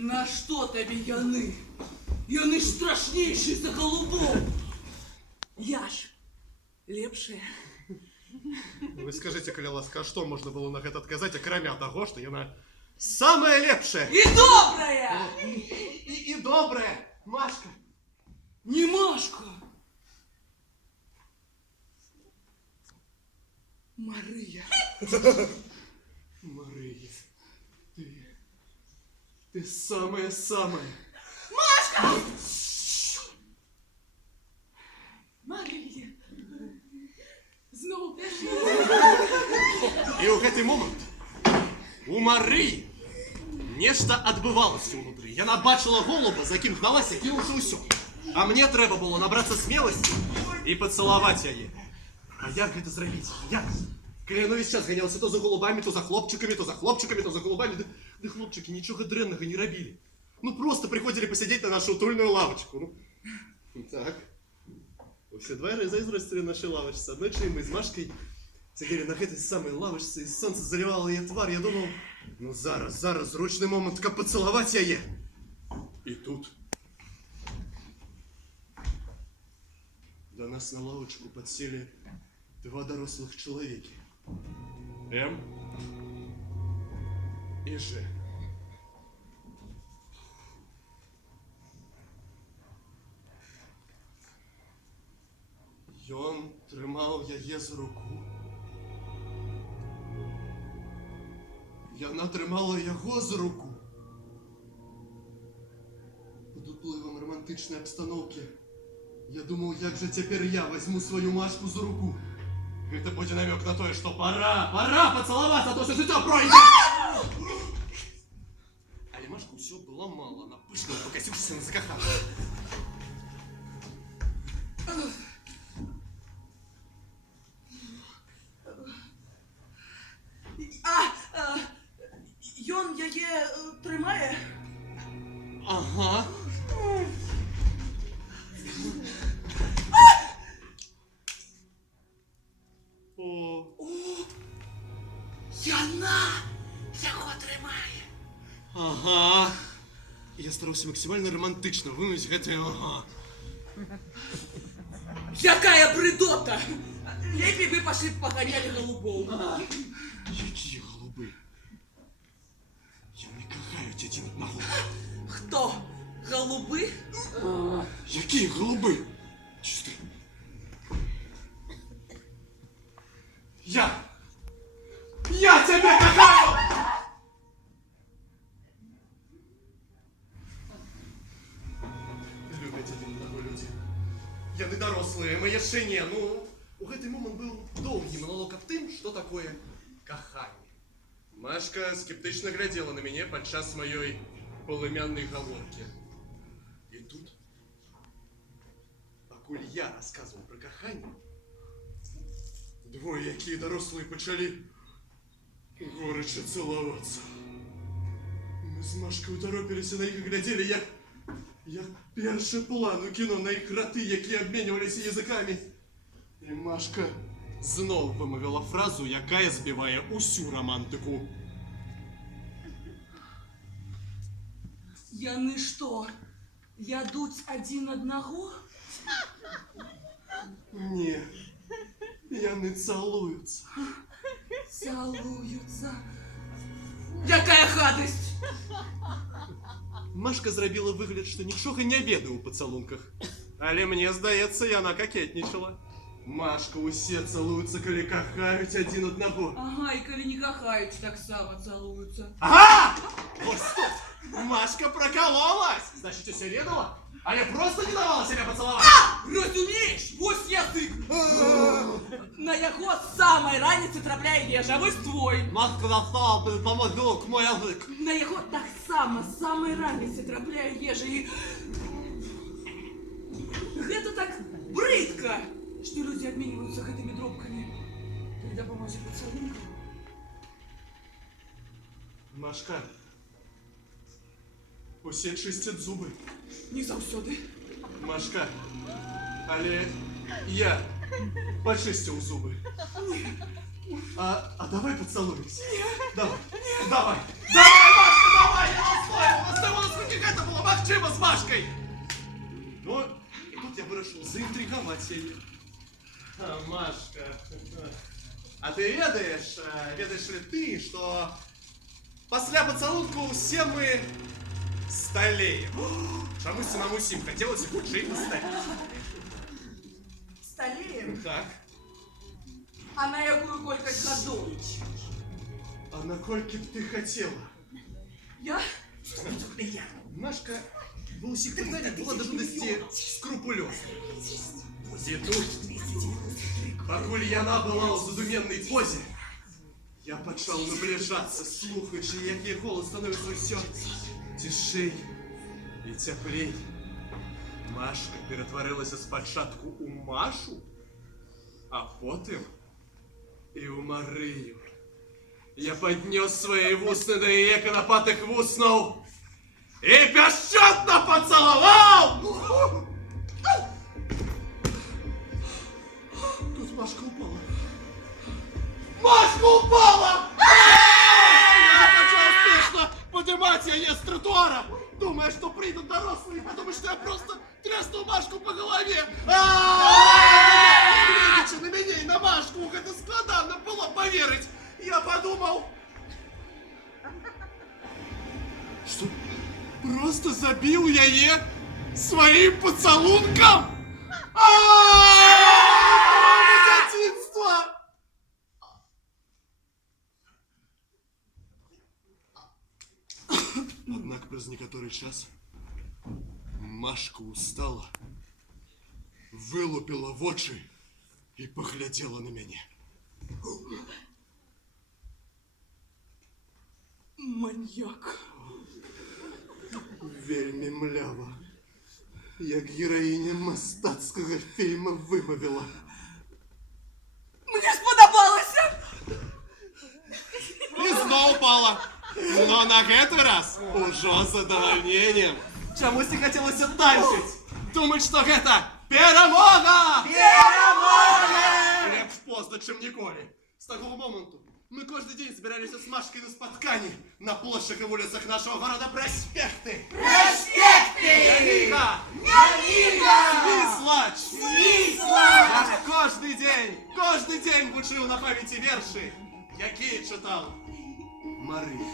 На що тобі яни? Яни ж страшніші за голубов. Я ж лепшая. Вы скажите, коли ласка, что можно было на это отказать, окромя того, что яна самая лепшая? И добрая! И добрая, Машка. Не Машка. Мария. Мария, ты самая-самая. Машка! Мария. Знову пришла. И у гэты момент у Марыі нешта адбывалася ўнутры. Яна бачыла голуба, за кім гналася, кінуўшы ўсё. А мне трэба было набрацца смеласці і пацалаваць яе. А як гэта зрабіць? Як? Калі яно весь час ганялася то за голубамі, то за хлопчыкамі, то за хлопчыкамі, то за голубамі, ды хлопчыкі нічога дрэннага не рабілі. Ну просто приходили посидеть на нашу утульную лавочку. Ну, так. Все двое зайздростили нашей лавочке. Одночі мы с Машкой сидели на этой самой лавочке, и солнце заливало ее твар. Я думал, ну зараз, зручный момент, как поцеловать яе. И тут до нас на лавочку подсели два дорослых человеки. М и Ж. Ён трымаў яе за руку. Яна трымала яго за руку. Под уплывам романтычнай абстаноўкі я думаў, як жа цяпер я возьму сваю Машку за руку. Гэта будзе намёк на тое, што пора пацалавацца, а то ўсё жыццё пройдзе. Але Машка ўсё было мала, она пышна пакасіўшыся на закаханую. Ён яе трымае? Ага. О. Яна яго трымае. Ага. Я стараўся максімальна романтычна вымовіць гэтае ага. Якая брыдота! Лепей вы пошли паганялі голубоў. Якія голубы? Яны кахаюць адзін аднаго. Хто? Голубы? Якія голубы? Чисты. Я тебя кахаю! Любяць адзін аднаго людзі. Яны дарослыя, мы яшчэ не. Ну, у гэты момент быў доўгі монолог аб тым, што такое каханне. Машка скептычна глядзела на мяне падчас маёй полымяннай гаворкі. І тут, пакуль я расказваў пра каханне, двое, якія дарослыя, пачалі горача цалавацца. Мы з Машкай утаропіліся на іх і глядзелі, як першы план у кіно на іх раты, якія абменьваліся языкамі. І Машка зноў вымавіла фразу, якая збівае усю романтыку. Яны што, ядуць адзін аднаго? Не, яны цалуюцца. Цалуюцца. Якая гадасць! Машка зрабіла выгляд, што нічога не ведае ў пацалунках. Але мне здаецца, яна какетнічала. Машка, усе цалуюцца, калі кахаюць адзін аднаго. Ага, і калі не кахаюць, таксама цалуюцца. Ага! Вось тут! Машка прокололась! Значит, усе ведала? А я просто не давала себя поцеловать! Разумееш, вось язык! На яго з самай раніцы трапляе ежа, вось твой. Машка достала помочь друг мой язык. На яго таксама з самай раніцы трапляе ежа і... Гэта так брыдка, што людзі абменьваюцца гэтымі дробкамі. Пры дапамозе пацалункаў. Машка, усе чысцяць зубы. Не заўсёды. Машка, але я почистил зубы. А давай поцелуемся. Давай. Давай, Машка, давай, я настаивал, немагчыма з Машкай. Ну, і тут я вырашыў заінтрыгаваць яе. Машка, а ты ведаеш ли ты, что пасля пацалунку все мы сталеем? Чамусь нам усім хацелася хутчэй пасталець. Сталеем? Так. А на якую колькасць гадоў? А наколькі б ты хацела? Я? Машка ва ўсіх пытаннях была да жудасці скрупулёзна. І тут, пакуль яна была ў задуменнай позе, я пачаў набліжацца, слухаючы, як яе голас становіцца ўсё цішэй і цяплей. Машка ператварылася спачатку ў Машу, а потым і ў Марыю. Я паднёс свае вусны да яе канапатых вуснаў і пяшчотна пацалаваў! Тут Машка упала. Машка упала! Я пачаў спешна падымаць яе з тратуара, думая, што прыйдуць дарослыя, потому что я просто тряснуў Машку по галаве. Гледзячы на мяне і на Машку, гэта складана было паверыць. Я подумал, что просто забил яе своим поцелунком. Детинство! Однако праз некоторый час Машка устала, вылупила вочы и поглядела на мяне. Маньяк. Вельмі млява, як гераіня мастацкага фільма вымавіла. Мне спадабалася! І зноў упала. Но на гэты раз ужо з задавальненнем. Чамусьці хацелася танчыць. Думаць, што гэта перамога! Перамога! Лепш позна, чым ніколі. З таго моманту мы каждый день собирались с Машкой на споткании на площадях и улицах нашего города. Проспекты! Проспекты! Ямига! Ямига! Свислач! Свислач! Я кожный день вучил на памяти верши, якие читал Мария.